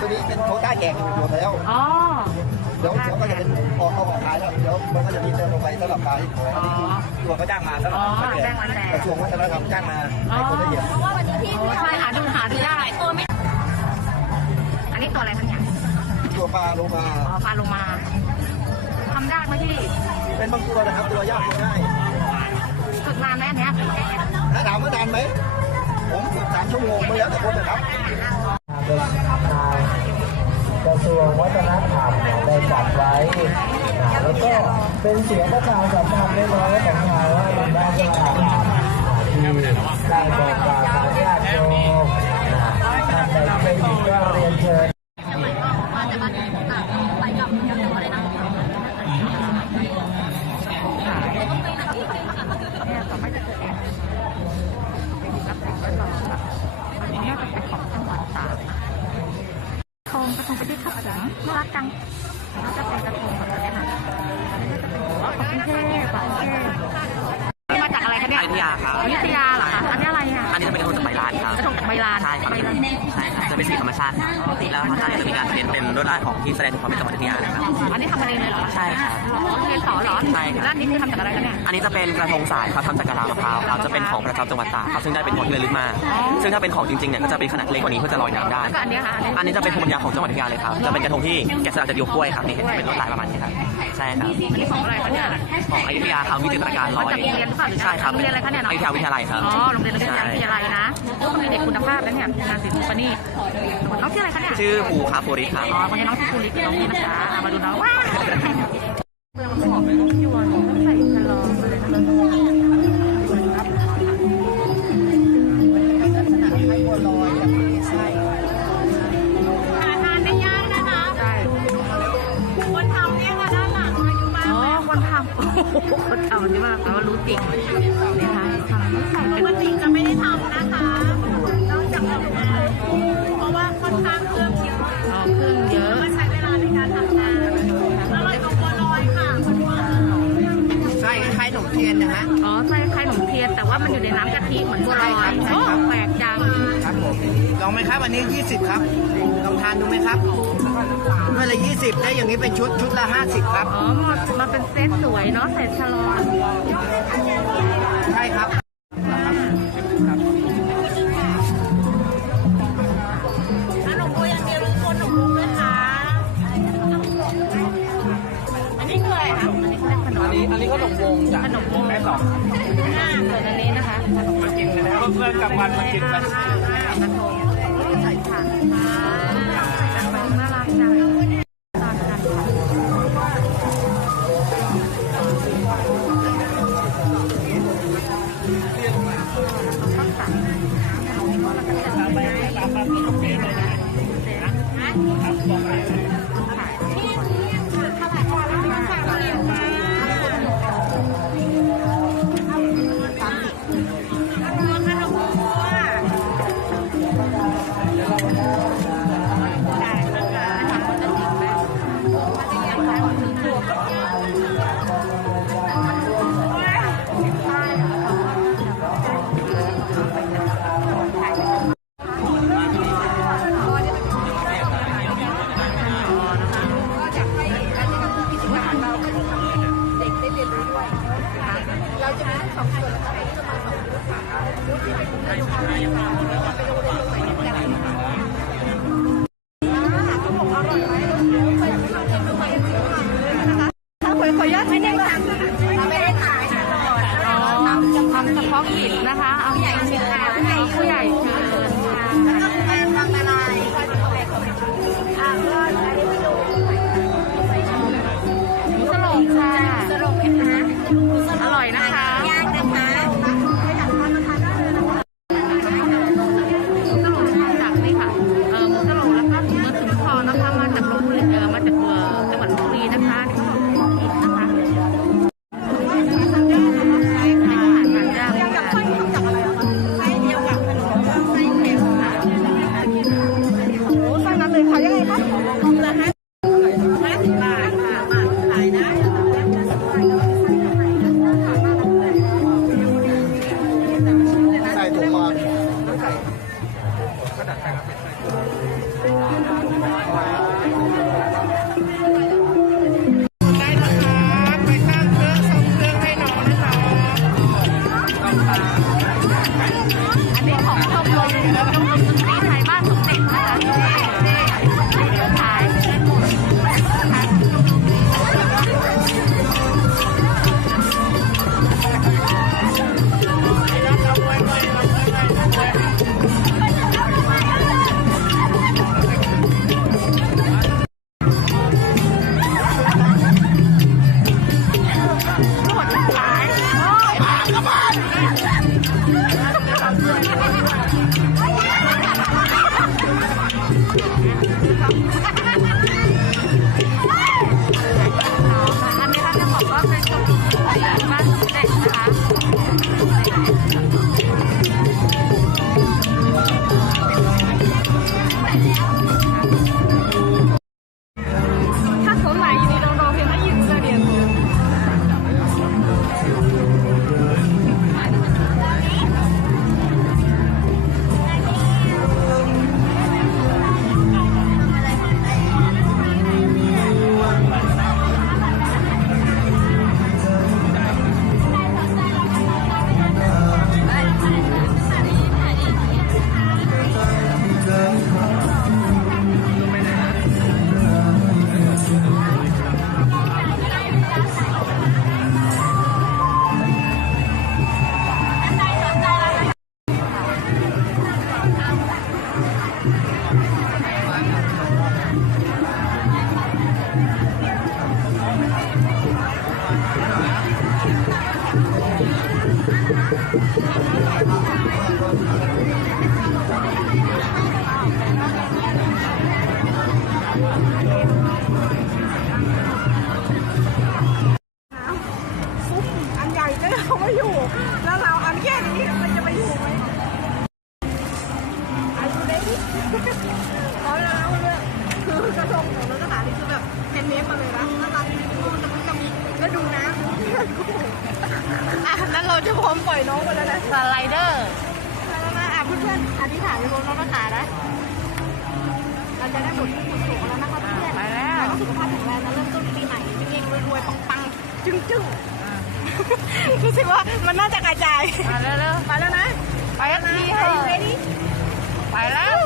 ตัวนี้เป็นโควต้าแจกอยู่หมดแล้ว อ๋อ เดี๋ยวเดี๋ยวก็จะเป็นออกเข้าออกขายแล้วเดี๋ยวมันก็จะมีเติมลงไปสำหรับขายอ๋อตัวเขาจ้างมาสำหรับอ๋อขายแจจ้างมาแจกกระทรวงวัฒนธรรมจ้างมาอ๋อให้คนละเอียดโอ้ใช่หาดูหาดูได้ตัวไม่ อันนี้ตัวอะไรคะเนี่ยตัวปลาโลมาอ๋อปลาโลมาทำยากไหมพี่เป็นบางตัวนะครับ ตัวยากตัวง่ายฝึกนานไหมอันเนี้ยถ้าถามว่านานไหมผมฝึกสามชั่วโมงมาแล้วแต่คนนะครับกระ ทรวงวัฒนธรรมได้จัดไว้แล้วก็เป็นเสียงประชาสัมพันธ์น้อยของทางว่าเป็นบ้านที่ได้บอกกล่าวญาติโยมท่านใดไม่มีก็เรียนเชิญ คะเนี่ยอยุธยาครับอยุธยาเหรอคะอันนี้อะไรอะอันนี้จะเป็นกระทงจากใบลานครับกระทงจากใบลานใช่ครับใบลานใช่ครับจะเป็นสีธรรมชาติครับแล้วข้างหน้าจะมีการเพ้นท์เป็นลวดลายของที่แสดงถึงความเป็นจังหวัดอยุธยานะครับอันนี้ทำมาเองเลยเหรอใช่ครับหรอเรียนสอนเหรอใช่ครับแล้วอันนี้คือทำจากอะไรคะเนี่ยอันนี้จะเป็นกระทงสายครับทำจากกะลามะพร้าวครับจะเป็นของประจำจังหวัดตากครับซึ่งได้เป็นของที่ระลึกมากซึ่งถ้าเป็นของจริงๆเนี่ยก็จะเป็นขนาดเล็กกว่านี้เพื่อจะลอยน้ำได้แล้วก็อันเนี้ยค่ะอันนี้อันนี้จะเป็นภูมิปัญญาของจังหวัดอยุธยาเลยครับจะเป็นกระทงที่แกะสลักจากหยวกกล้วยครับนี่เห็นไหมเป็นลวดลายประมาณนี้ครับ ใช่ครับอันนี้ของอะไรคะเนี่ยของอยุธยาครับมีจิตรการลมาอยจากโรงเรียนหรือเปล่าหรือใช่ครับโรงเรียนอะไรคะเนี่ยอเนาะยุธยาวิทยาลัยครับอ๋อโรงเรียนวิทยาวิทยาลัยนะพวกมีเด็กคุณภาพนะเนี่ยงานศิลปะนี่น้องชื่ออะไรคะเนี่ยชื่อภูคาโฟริครับอ๋อคนนี้น้องชื่อภูริตน้องนี่นะคะเอามาดูน้องว้า คนทำนี่มาแปลว่ารู้จริงนะคะปกติจะไม่ได้ทำนะคะนอกจากออกงานเพราะว่าค่อนข้างเครื่องเยอะอ๋อเครื่องเยอะ นมเทียนนะฮะ อ๋อไส้ไข่ขนมเทียนแต่ว่ามันอยู่ในน้ำกะทิเหมือนบัวลอยใช่ครับ โอ้แปลกจังครับผมลองไหมครับอันนี้ 20 ครับลองทานดูไหมครับเมื่อละ20ได้อย่างนี้เป็นชุดชุดละ 50 ครับ อ๋อมันมันเป็นเซตสวยเนาะใส่ฉลอน อนกลางวันมากินกันตามมาที่ตรงนี้เลยนะครับบอกอะไซุปอันใหญ่เนี่ยเขาไม่อยู่ แล้วเราอันแค่นี้มันจะไปอยู่ไหม นั้นเราจะพร้อมปล่อยน้องไปแล้วนะสไลเดอร์มามามาอะเพื่อนๆอธิษฐานไปบนน้องนะคะนะเราจะได้หมดที่สูงแล้วนะคะเพื่อนไแล้วสุขภาพแข็งแรงนะเริ่มต้นปีใหม่เก่งๆรวยๆปังๆจึ้งๆรู้สึกว่ามันน่าจะกระจายมาแล้วๆไปแล้วนะไปแล้วนะไปแล้ว